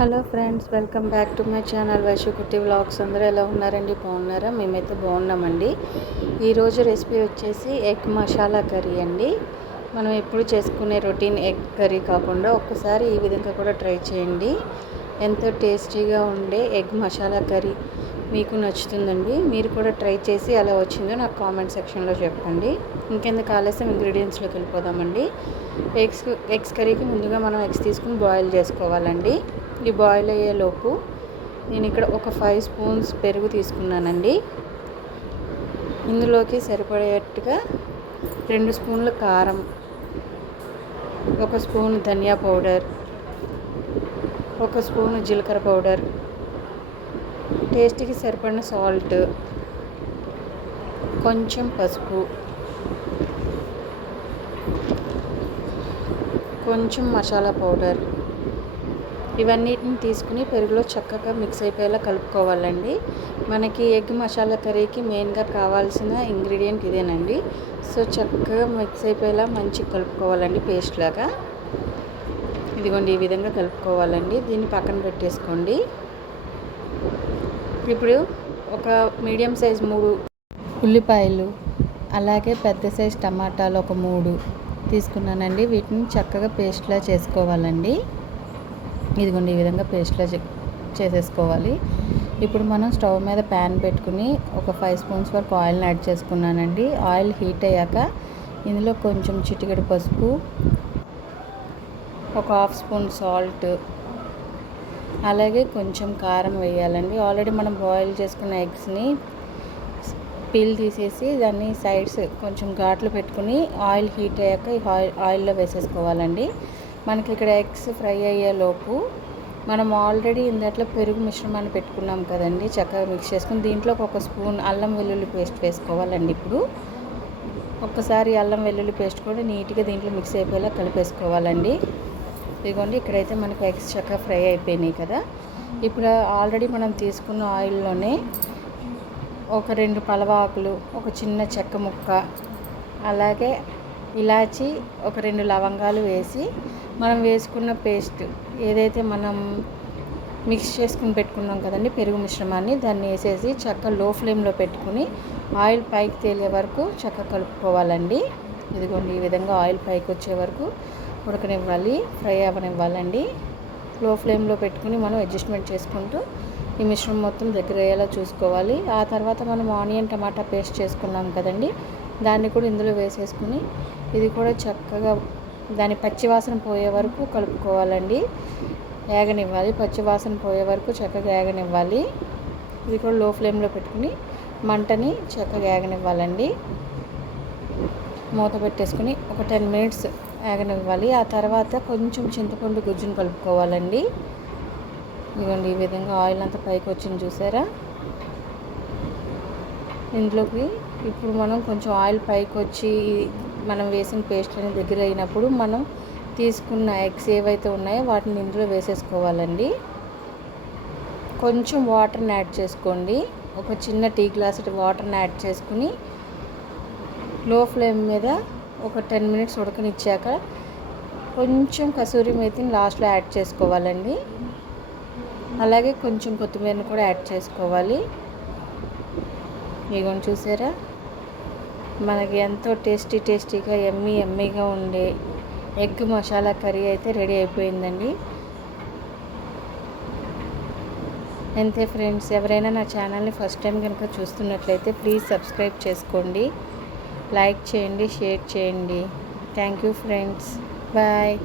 Hello friends, welcome back to my channel Vaishu కుట్టి vlogs. అందరూ ఎలా ఉన్నారండి? బాగున్నారా? మేమైతే బాగున్నామండి. ఈరోజు రెసిపీ వచ్చేసి ఎగ్ మసాలా కర్రీ అండి. మనం ఎప్పుడు చేసుకునే రొటీన్ ఎగ్ కర్రీ కాకుండా ఒక్కసారి ఈ విధంగా కూడా ట్రై చేయండి. ఎంతో టేస్టీగా ఉండే ఎగ్ మసాలా కర్రీ మీకు నచ్చుతుందండి. మీరు కూడా ట్రై చేసి ఎలా వచ్చిందో నాకు కామెంట్ సెక్షన్లో చెప్పండి. ఇంకెందుకు ఆలస్యం ఇంగ్రీడియంట్స్లోకి వెళ్ళిపోదామండి. ఎగ్స్ కర్రీకి ముందుగా మనం ఎగ్స్ తీసుకుని బాయిల్ చేసుకోవాలండి. ఈ బాయిల్ అయ్యేలోపు నేను ఇక్కడ ఒక 5 స్పూన్స్ పెరుగు తీసుకున్నానండి. ఇందులోకి సరిపడేట్టుగా 2 స్పూన్ల కారం, 1 స్పూన్ ధనియా పౌడర్, 1 స్పూన్ జీలకర్ర పౌడర్, టేస్ట్కి సరిపడిన సాల్ట్, కొంచెం పసుపు, కొంచెం మసాలా పౌడర్, ఇవన్నిటిని తీసుకుని పెరుగులో చక్కగా మిక్స్ అయిపోయేలా కలుపుకోవాలండి. మనకి ఎగ్ మసాలా కర్రీకి మెయిన్గా కావాల్సిన ఇంగ్రీడియంట్ ఇదేనండి. సో చక్కగా మిక్స్ అయిపోయేలా మంచిగా కలుపుకోవాలండి, పేస్ట్ లాగా. ఇదిగోండి, ఈ విధంగా కలుపుకోవాలండి. దీన్ని పక్కన పెట్టేసుకోండి. ఇప్పుడు ఒక మీడియం సైజ్ 3 ఉల్లిపాయలు, అలాగే పెద్ద సైజ్ టమాటాలు ఒక 3 తీసుకున్నానండి. వీటిని చక్కగా పేస్ట్లా చేసుకోవాలండి. ఇదిగోండి, ఈ విధంగా పేస్ట్లా చేసేసుకోవాలి. ఇప్పుడు మనం స్టవ్ మీద ప్యాన్ పెట్టుకుని ఒక 5 స్పూన్స్ వరకు ఆయిల్ని యాడ్ చేసుకున్నానండి. ఆయిల్ హీట్ అయ్యాక ఇందులో కొంచెం చిటికెడు పసుపు, ఒక 1/2 స్పూన్ సాల్ట్, అలాగే కొంచెం కారం వేయాలండి. ఆల్రెడీ మనం బాయిల్ చేసుకున్న ఎగ్స్ని పీల్ తీసేసి దాన్ని సైడ్స్ కొంచెం ఘాట్లు పెట్టుకుని ఆయిల్ హీట్ అయ్యాక ఈ ఆయిల్లో వేసేసుకోవాలండి. మనకి ఇక్కడ ఎగ్స్ ఫ్రై అయ్యేలోపు మనం ఆల్రెడీ ఇందాట్లో పెరుగు మిశ్రమాన్ని పెట్టుకున్నాం కదండి, చక్కగా మిక్స్ చేసుకుని దీంట్లో 1 స్పూన్ అల్లం వెల్లుల్లి పేస్ట్ వేసుకోవాలండి. ఇప్పుడు ఒక్కసారి అల్లం వెల్లుల్లి పేస్ట్ కూడా నీట్గా దీంట్లో మిక్స్ అయిపోయేలా కలిపేసుకోవాలండి. ఇదిగోండి, ఇక్కడైతే మనకు ఎగ్స్ చక్కగా ఫ్రై అయిపోయినాయి కదా. ఇప్పుడు ఆల్రెడీ మనం తీసుకున్న ఆయిల్లోనే ఒక 2 పలవాకులు, ఒక చిన్న చెక్క ముక్క, అలాగే ఇలాచి, ఒక 2 లవంగాలు వేసి మనం వేసుకున్న పేస్ట్ ఏదైతే మనం మిక్స్ చేసుకుని పెట్టుకున్నాం కదండి పెరుగు మిశ్రమాన్ని, దాన్ని వేసేసి చక్కగా లో ఫ్లేమ్లో పెట్టుకుని ఆయిల్ పైకి తేలే వరకు చక్కగా కలుపుకోవాలండి. ఇదిగోండి, ఈ విధంగా ఆయిల్ పైకి వచ్చే వరకు ఉడకనివ్వాలి, ఫ్రై అవ్వనివ్వాలండి. లో ఫ్లేమ్లో పెట్టుకుని మనం అడ్జస్ట్మెంట్ చేసుకుంటూ ఈ మిశ్రమం మొత్తం దగ్గర అయ్యేలా చూసుకోవాలి. ఆ తర్వాత మనం ఆనియన్ టమాటా పేస్ట్ చేసుకున్నాం కదండి, దాన్ని కూడా ఇందులో వేసేసుకుని ఇది కూడా చక్కగా దాని పచ్చివాసన పోయే వరకు కలుపుకోవాలండి, ఏగనివ్వాలి. పచ్చివాసన పోయే వరకు చక్కగా ఏగనివ్వాలి. ఇది కూడా లో ఫ్లేమ్లో పెట్టుకుని మంటని చక్కగా ఏగనివ్వాలండి. మూత పెట్టేసుకుని ఒక 10 మినిట్స్ ఏగనివ్వాలి. ఆ తర్వాత కొంచెం చింతపండు గుజ్జును కలుపుకోవాలండి. ఇదిగోండి, ఈ విధంగా ఆయిల్ అంతా పైకి వచ్చింది చూసారా. ఇందులోకి ఇప్పుడు మనం కొంచెం ఆయిల్ పైకి వచ్చి మనం వేసిన పేస్ట్ అనేది దగ్గర అయినప్పుడు మనం తీసుకున్న ఎగ్స్ ఏవైతే ఉన్నాయో వాటిని ఇందులో వేసేసుకోవాలండి. కొంచెం వాటర్ని యాడ్ చేసుకోండి. ఒక చిన్న టీ గ్లాస్ వాటర్ని యాడ్ చేసుకుని లో ఫ్లేమ్ మీద ఒక 10 మినిట్స్ ఉడకనిచ్చాక కొంచెం కసూరి మేతిని లాస్ట్లో యాడ్ చేసుకోవాలండి. అలాగే కొంచెం కొత్తిమీరని కూడా యాడ్ చేసుకోవాలి. ఇదిగోండి, చూసారా, మనకి ఎంతో టేస్టీగా ఎమ్మీగా ఉండే ఎగ్ మసాలా కర్రీ అయితే రెడీ అయిపోయిందండి. అంతే ఫ్రెండ్స్, ఎవరైనా నా ఛానల్ని ఫస్ట్ టైం కనుక చూస్తున్నట్లయితే ప్లీజ్ సబ్స్క్రైబ్ చేసుకోండి, లైక్ చేయండి, షేర్ చేయండి. Thank you friends, bye.